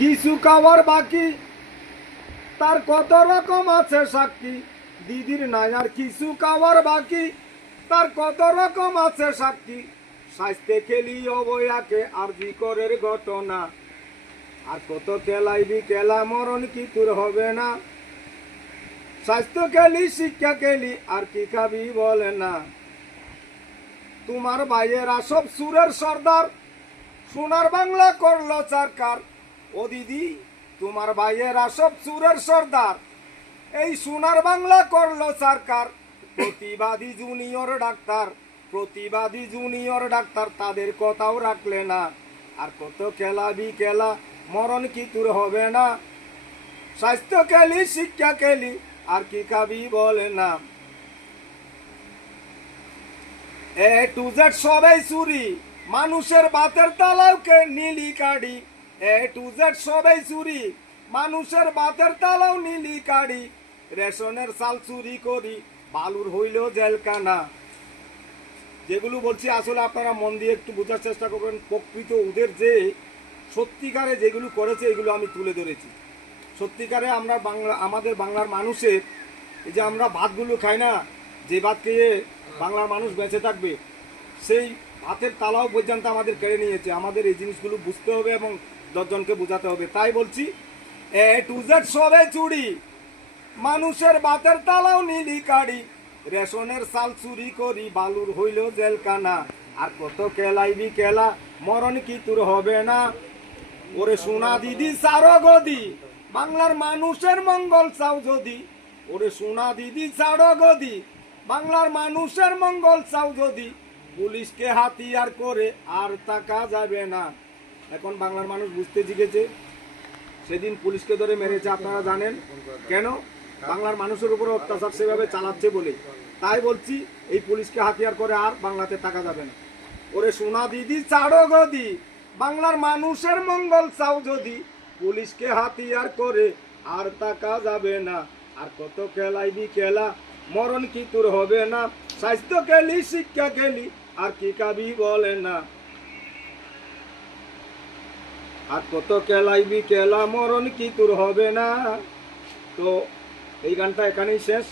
কিছু খাওয়ার বাকি তার কত রকম আছে সাক্ষী, দিদির নাই আর কিছু খাওয়ার বাকি তার কত রকম আছে সাক্ষী। স্বাস্থ্যে খেলি অবয়াকে আর জিকরের ঘটনা, আর কত খেলাইবি খেলা মরণ কি তোর হবে না। স্বাস্থ্য খেলি শিক্ষা খেলি আর কি খাবি বলে না। তোমার ভাইয়েরা সব সুরের সর্দার, সোনার বাংলা করলো সরকার। ও দিদি তোমার ভাইয়েরা সব সুরের সর্দার, এই সোনার বাংলা করলো সরকার। প্রতিবাদী জুনিয়র ডাক্তার, প্রতিবাদী জুনিয়র ডাক্তার তাদের কথাও রাখলে না। আর কত খেলাবি খেলা মরণ কি তোর হবে না। স্বাস্থ্য খেলি শিক্ষা খেলি আর কি খাবি বলে না। এ টু জেড সবাই চুরি, মানুষের বাতের তালাওকে নীলি কাড়ি। এ টু জেড সবাই চুরি, মানুষের বাতের তালাও নীলি কাড়ি। রেশনের চাল চুরি করি বালুর হইল জেলখানা। যেগুলো বলছি আসলে আপনারা মন দিয়ে একটু বোঝার চেষ্টা করবেন। প্রকৃত ওদের যে সত্যিকারে যেগুলো করেছে এগুলো আমি তুলে ধরেছি। সত্যিকারে আমরা আমাদের বাংলার মানুষের এই যে আমরা ভাতগুলো খাই না, যে ভাত খেয়ে বাংলার মানুষ বেঁচে থাকবে, সেই ভাতের তালাও পর্যন্ত আমাদের কেড়ে নিয়েছে। আমাদের এই জিনিসগুলো বুঝতে হবে এবং 10 জনকে বোঝাতে হবে। তাই বলছি এ টু জেড সবে চুরি, মানুষের ভাতের তালাও নীলি কাড়ি। রেশনের চাল চুরি করি বালুর হইল জেলখানা। আর কত খেলাইবি খেলা মরণ কি তোর হবে না। ওরে সোনা দিদি সারো গদি, বাংলার মানুষের মঙ্গল চাও যদি। ওরে সোনা দিদি ছাড়ো গদি, বাংলার মানুষের মঙ্গল চাও যদি। পুলিশকে হাতিয়ার করে আর টাকা যাবে না। এখন বাংলার মানুষ বুঝতে শিখেছে। সেদিন পুলিশকে ধরে মেরেছে আপনারা জানেন কেন? বাংলার মানুষের উপর অত্যাচার সেভাবে চালাচ্ছে বলে। তাই বলছি এই পুলিশকে হাতিয়ার করে আর বাংলাতে টাকা যাবে না। ওরে সোনা দিদি ছাড়ো গদি, বাংলার মানুষের মঙ্গল চাও যদি। পুলিশকে হাতিয়ার করে আর টাকা যাবে না। আর কত খেলাইবি খেলা মরণ কি তোর হবে না। স্বাস্থ্য খেলি শিক্ষা খেলি আর কি খাবি বলে না। আর কত খেলাইবি খেলা মরণ কি তোর হবে না। তো এই গানটা এখানেই শেষ।